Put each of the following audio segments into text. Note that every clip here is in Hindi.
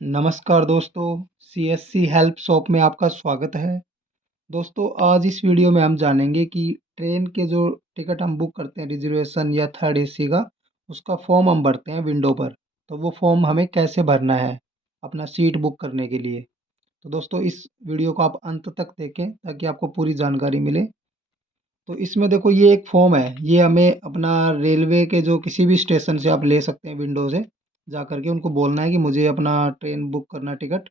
नमस्कार दोस्तों, सीएससी हेल्प शॉप में आपका स्वागत है। दोस्तों, आज इस वीडियो में हम जानेंगे कि ट्रेन के जो टिकट हम बुक करते हैं रिजर्वेशन या थर्ड एसी का, उसका फॉर्म हम भरते हैं विंडो पर। तो वो फॉर्म हमें कैसे भरना है अपना सीट बुक करने के लिए। तो दोस्तों, इस वीडियो को आप अंत तक देखें ताकि आपको पूरी जानकारी मिले। तो इसमें देखो, ये एक फॉर्म है, ये हमें अपना रेलवे के जो किसी भी स्टेशन से आप ले सकते हैं विंडो से जा करके उनको बोलना है कि मुझे अपना ट्रेन बुक करना टिकट,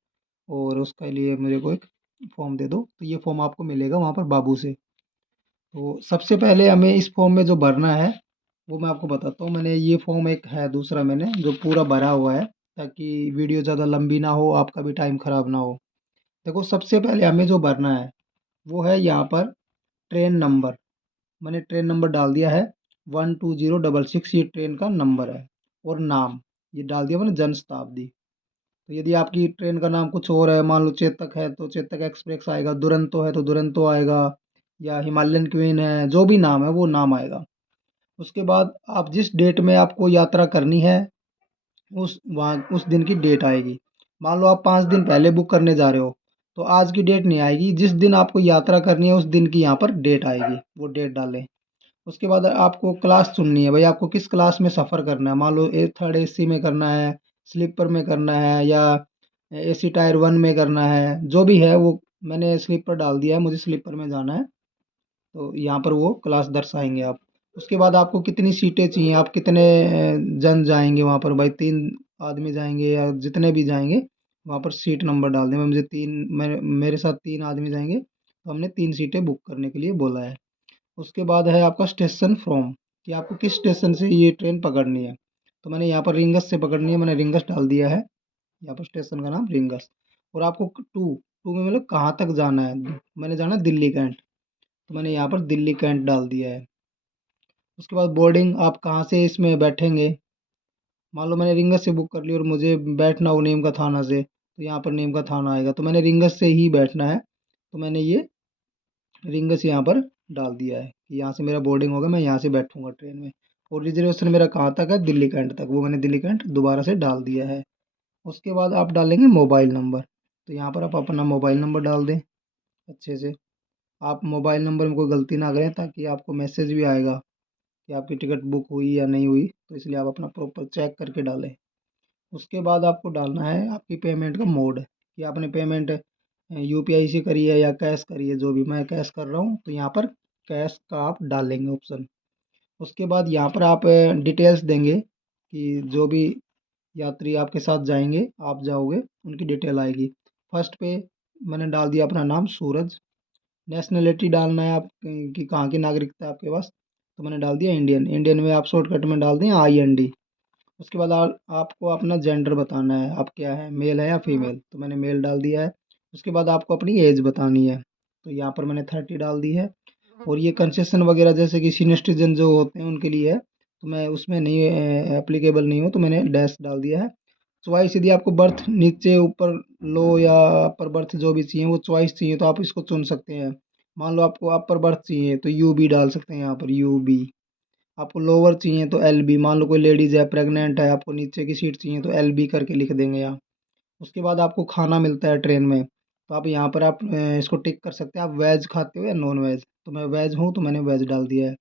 और उसके लिए मेरे को एक फॉर्म दे दो। तो ये फॉर्म आपको मिलेगा वहाँ पर बाबू से। तो सबसे पहले हमें इस फॉर्म में जो भरना है वो मैं आपको बताता हूँ। मैंने ये फॉर्म एक है दूसरा मैंने जो पूरा भरा हुआ है, ताकि वीडियो ज़्यादा लंबी ना हो, आपका भी टाइम ख़राब ना हो। देखो, सबसे पहले हमें जो भरना है वो है यहाँ पर ट्रेन नंबर। मैंने ट्रेन नंबर डाल दिया है 12066, ये ट्रेन का नंबर है। और नाम ये डाल दिया मैंने, जन शताब्दी। तो यदि आपकी ट्रेन का नाम कुछ और है, मान लो चेतक है तो चेतक एक्सप्रेस आएगा, दुरंतो है तो दुरंतो आएगा, या हिमालयन क्वीन है, जो भी नाम है वो नाम आएगा। उसके बाद आप जिस डेट में आपको यात्रा करनी है उस दिन की डेट आएगी। मान लो आप 5 दिन पहले बुक करने जा रहे हो, तो आज की डेट नहीं आएगी, जिस दिन आपको यात्रा करनी है उस दिन की यहाँ पर डेट आएगी, वो डेट डालें। उसके बाद आपको क्लास चुननी है, भाई आपको किस क्लास में सफ़र करना है। मान लो थर्ड एसी में करना है, स्लीपर में करना है, या एसी टायर वन में करना है, जो भी है वो। मैंने स्लीपर डाल दिया है, मुझे स्लीपर में जाना है। तो यहाँ पर वो क्लास दर्शाएंगे आप। उसके बाद आपको कितनी सीटें चाहिए, आप कितने जन जाएंगे वहाँ पर, भाई 3 आदमी जाएंगे या जितने भी जाएंगे, वहाँ पर सीट नंबर डाल दें। मुझे मेरे साथ 3 आदमी जाएंगे, तो हमने 3 सीटें बुक करने के लिए बोला है। उसके बाद है आपका स्टेशन फ्रॉम, कि आपको किस स्टेशन से ये ट्रेन पकड़नी है। तो मैंने यहाँ पर रिंगस से पकड़नी है, मैंने रिंगस डाल दिया है। यहाँ पर स्टेशन का नाम रिंगस। और आपको टू टू में मतलब कहाँ तक जाना है, मैंने जाना है दिल्ली कैंट, तो मैंने यहाँ पर दिल्ली कैंट डाल दिया है। उसके बाद बोर्डिंग, आप कहाँ से इसमें बैठेंगे। मान लो मैंने रिंगस से बुक कर ली और मुझे बैठना हो नीम का थाना से, तो यहाँ पर नीम का थाना आएगा, तो मैंने रिंगस से ही बैठना है। तो मैंने ये रिंगस यहाँ पर डाल दिया है कि यहाँ से मेरा बोर्डिंग होगा, मैं यहाँ से बैठूंगा ट्रेन में। और रिजर्वेशन मेरा कहाँ तक है, दिल्ली कैंट तक, वो मैंने दिल्ली कैंट दोबारा से डाल दिया है। उसके बाद आप डालेंगे मोबाइल नंबर। तो यहाँ पर आप अपना मोबाइल नंबर डाल दें अच्छे से। आप मोबाइल नंबर में कोई गलती ना करें, ताकि आपको मैसेज भी आएगा कि आपकी टिकट बुक हुई या नहीं हुई, तो इसलिए आप अपना प्रॉपर चेक करके डालें। उसके बाद आपको डालना है आपकी पेमेंट का मोड, कि आपने पेमेंट यूपीआई से करी है या कैश करी है। जो भी, मैं कैश कर रहा हूँ, तो यहाँ पर कैश का आप डालेंगे ऑप्शन। उसके बाद यहाँ पर आप डिटेल्स देंगे कि जो भी यात्री आपके साथ जाएंगे, आप जाओगे, उनकी डिटेल आएगी। फर्स्ट पे मैंने डाल दिया अपना नाम सूरज। नेशनलिटी डालना है आप कि कहाँ की नागरिकता है आपके पास, तो मैंने डाल दिया इंडियन। इंडियन में आप शॉर्टकट में डाल दें IND। उसके बाद आपको अपना जेंडर बताना है, आप क्या है, मेल है या फीमेल, तो मैंने मेल डाल दिया है। उसके बाद आपको अपनी एज बतानी है, तो यहाँ पर मैंने 30 डाल दी है। और ये कंसेशन वगैरह जैसे कि सीनियर सिटीजन जो होते हैं उनके लिए है, तो मैं उसमें नहीं एप्लीकेबल नहीं हूँ, तो मैंने डैश डाल दिया है। चॉइस, यदि आपको बर्थ नीचे ऊपर लो या अपर बर्थ जो भी चाहिए वो चॉइस चाहिए, तो आप इसको चुन सकते हैं। मान लो आपको अपर बर्थ चाहिए तो UB डाल सकते हैं, यहाँ पर UB। आपको लोअर चाहिए तो LB। मान लो कोई लेडीज़ है, प्रेग्नेंट है, आपको नीचे की सीट चाहिए तो LB करके लिख देंगे यहाँ। उसके बाद आपको खाना मिलता है ट्रेन में, तो आप यहाँ पर आप इसको टिक कर सकते हैं, आप वेज खाते हो या नॉन वेज। तो मैं वेज हूँ, तो मैंने वेज डाल दिया है।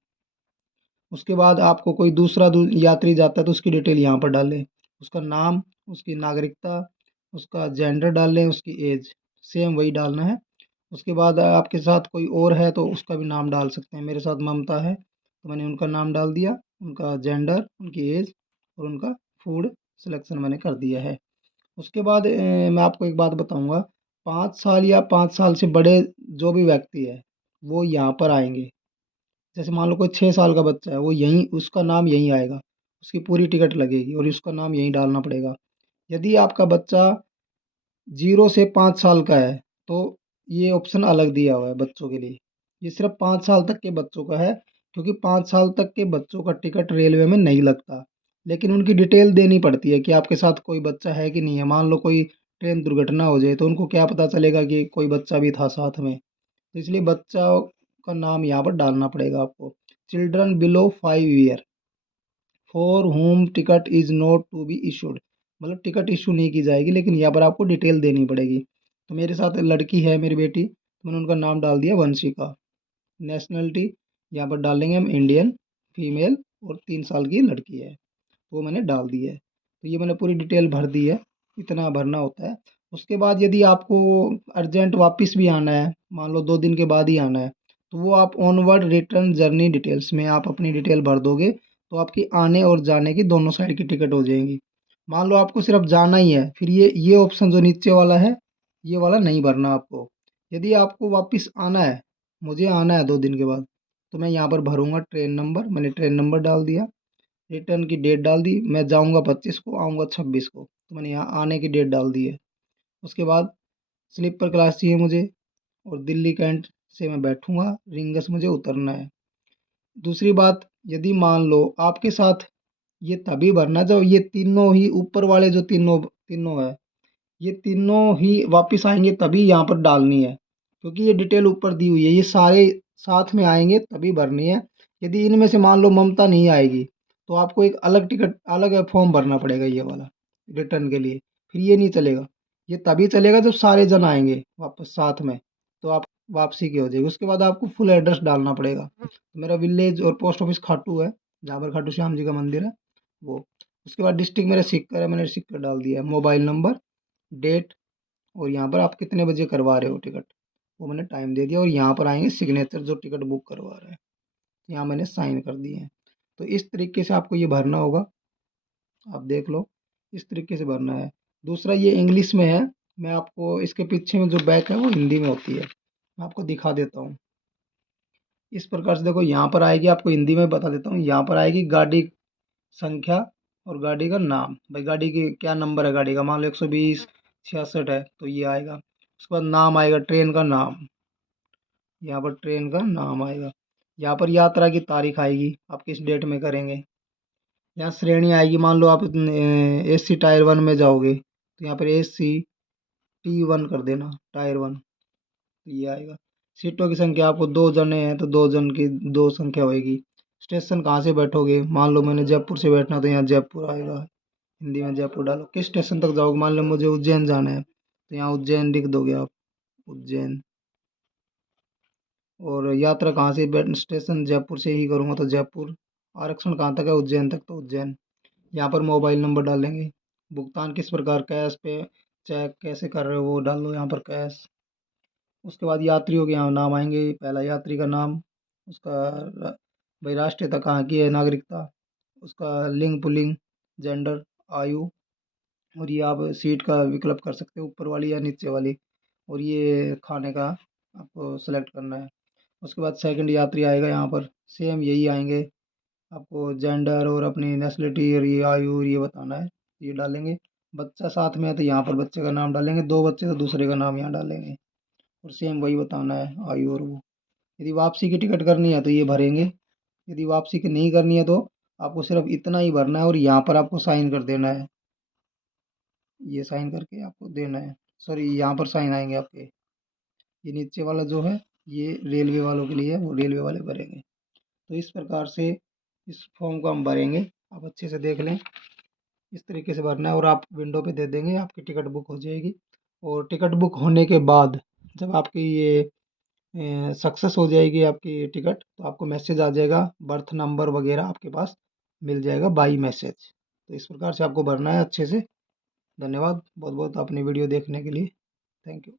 उसके बाद आपको कोई दूसरा यात्री जाता है तो उसकी डिटेल यहाँ पर डालें, उसका नाम, उसकी नागरिकता, उसका जेंडर डाल लें, उसकी एज सेम वही डालना है। उसके बाद आपके साथ कोई और है तो उसका भी नाम डाल सकते हैं। मेरे साथ ममता है, तो मैंने उनका नाम डाल दिया, उनका जेंडर, उनकी एज, और उनका फूड सिलेक्शन मैंने कर दिया है। उसके बाद मैं आपको एक बात बताऊंगा, 5 साल या 5 साल से बड़े जो भी व्यक्ति है वो यहाँ पर आएंगे। जैसे मान लो कोई 6 साल का बच्चा है, वो यहीं, उसका नाम यहीं आएगा, उसकी पूरी टिकट लगेगी और उसका नाम यहीं डालना पड़ेगा। यदि आपका बच्चा 0 से 5 साल का है, तो ये ऑप्शन अलग दिया हुआ है बच्चों के लिए। ये सिर्फ 5 साल तक के बच्चों का है, क्योंकि 5 साल तक के बच्चों का टिकट रेलवे में नहीं लगता। लेकिन उनकी डिटेल देनी पड़ती है कि आपके साथ कोई बच्चा है कि नहीं है। मान लो कोई ट्रेन दुर्घटना हो जाए, तो उनको क्या पता चलेगा कि कोई बच्चा भी था साथ में। तो इसलिए बच्चा का नाम यहाँ पर डालना पड़ेगा आपको। Children below 5 year for home ticket is not to be issued, मतलब टिकट इशू नहीं की जाएगी, लेकिन यहाँ पर आपको डिटेल देनी पड़ेगी। तो मेरे साथ लड़की है, मेरी बेटी, तो मैंने उनका नाम डाल दिया वंशिका। नेशनलिटी यहाँ पर डालेंगे हम इंडियन, फीमेल, और 3 साल की लड़की है, वो मैंने डाल दी है। तो ये मैंने पूरी डिटेल भर दी है, इतना भरना होता है। उसके बाद यदि आपको अर्जेंट वापस भी आना है, मान लो 2 दिन के बाद ही आना है, तो वो आप ऑनवर्ड रिटर्न जर्नी डिटेल्स में आप अपनी डिटेल भर दोगे, तो आपकी आने और जाने की दोनों साइड की टिकट हो जाएंगी। मान लो आपको सिर्फ जाना ही है, फिर ये ऑप्शन जो नीचे वाला है, ये वाला नहीं भरना आपको। यदि आपको वापस आना है, मुझे आना है 2 दिन के बाद, तो मैं यहाँ पर भरूंगा ट्रेन नंबर, मैंने ट्रेन नंबर डाल दिया। रिटर्न की डेट डाल दी, मैं जाऊंगा 25 को, आऊँगा 26 को, तो मैंने यहाँ आने की डेट डाल दी है। उसके बाद स्लीपर क्लास चाहिए मुझे, और दिल्ली कैंट से मैं बैठूंगा, रिंगस मुझे उतरना है। दूसरी बात, यदि मान लो आपके साथ, ये तभी भरना जब ये तीनों ही ऊपर वाले जो तीनों तीनों है, ये तीनों ही वापस आएंगे, तभी यहाँ पर डालनी है, क्योंकि ये डिटेल ऊपर दी हुई है, ये सारे साथ में आएंगे तभी भरनी है। यदि इनमें से मान लो ममता नहीं आएगी, तो आपको एक अलग टिकट, अलग फॉर्म भरना पड़ेगा ये वाला, रिटर्न के लिए। फिर ये नहीं चलेगा, ये तभी चलेगा जब सारे जन आएंगे वापस साथ में, तो आप वापसी की हो जाएगी। उसके बाद आपको फुल एड्रेस डालना पड़ेगा। तो मेरा विलेज और पोस्ट ऑफिस खाटू है, जहाँ पर खाटू श्याम जी का मंदिर है वो। उसके बाद डिस्ट्रिक्ट मेरा सीकर है, मैंने सीकर डाल दिया है। मोबाइल नंबर, डेट, और यहाँ पर आप कितने बजे करवा रहे हो टिकट, वो मैंने टाइम दे दिया। और यहाँ पर आएंगे सिग्नेचर, जो टिकट बुक करवा रहे हैं, यहाँ मैंने साइन कर दिए हैं। तो इस तरीके से आपको ये भरना होगा, आप देख लो, इस तरीके से भरना है। दूसरा, ये इंग्लिश में है, मैं आपको इसके पीछे में जो बैक है वो हिंदी में होती है, मैं आपको दिखा देता हूँ। इस प्रकार से देखो, यहाँ पर आएगी, आपको हिंदी में बता देता हूँ, यहाँ पर आएगी गाड़ी संख्या और गाड़ी का नाम, भाई गाड़ी की क्या नंबर है, गाड़ी का मान लो 120 66 है, तो ये आएगा। उसके बाद नाम आएगा, ट्रेन का नाम, यहाँ पर ट्रेन का नाम आएगा। यहाँ पर यात्रा की तारीख आएगी, आप किस डेट में करेंगे। यहाँ श्रेणी आएगी, मान लो आप AC टायर 1 में जाओगे, तो यहाँ पर AC T1 कर देना, टायर 1, तो ये आएगा। सीटों की संख्या, आपको 2 जने हैं तो 2 जन की 2 संख्या होएगी। स्टेशन कहाँ से बैठोगे, मान लो मैंने जयपुर से बैठना, तो यहाँ जयपुर आएगा, हिंदी में जयपुर डालो। किस स्टेशन तक जाओगे, मान लो मुझे उज्जैन जाना है, तो यहाँ उज्जैन लिख दोगे आप, उज्जैन। और यात्रा कहाँ से, स्टेशन जयपुर से ही करूँगा तो जयपुर। आरक्षण कहाँ तक है, उज्जैन तक, तो उज्जैन। यहाँ पर मोबाइल नंबर डालेंगे। भुगतान किस प्रकार, कैश पे, चेक, कैसे कर रहे हो वो डाल लो यहाँ पर, कैश। उसके बाद यात्रियों के यहाँ नाम आएंगे, पहला यात्री का नाम, उसका भाई राष्ट्रीयता कहाँ की है, नागरिकता, उसका लिंग पुलिंग, जेंडर, आयु, और ये आप सीट का विकल्प कर सकते हो, ऊपर वाली या नीचे वाली। और ये खाने का आपको सेलेक्ट करना है। उसके बाद सेकंड यात्री आएगा, यहाँ पर सेम यही आएंगे, आपको जेंडर और अपनी नेशनलिटी और ये आयु और ये बताना है, ये डालेंगे। बच्चा साथ में है तो यहाँ पर बच्चे का नाम डालेंगे, 2 बच्चे तो दूसरे का नाम यहाँ डालेंगे, और सेम वही बताना है, आयु और वो। यदि वापसी की टिकट करनी है तो ये भरेंगे, यदि वापसी की नहीं करनी है तो आपको सिर्फ इतना ही भरना है, और यहाँ पर आपको साइन कर देना है, ये साइन करके आपको देना है। सॉरी, यहाँ पर साइन आएंगे आपके। ये नीचे वाला जो है, ये रेलवे वालों के लिए है, वो रेलवे वाले भरेंगे। तो इस प्रकार से इस फॉर्म को हम भरेंगे, आप अच्छे से देख लें, इस तरीके से भरना है, और आप विंडो पे दे देंगे, आपकी टिकट बुक हो जाएगी। और टिकट बुक होने के बाद जब आपकी ये सक्सेस हो जाएगी आपकी टिकट, तो आपको मैसेज आ जाएगा, बर्थ नंबर वगैरह आपके पास मिल जाएगा बाई मैसेज। तो इस प्रकार से आपको भरना है अच्छे से। धन्यवाद बहुत बहुत अपनी वीडियो देखने के लिए। Thank you.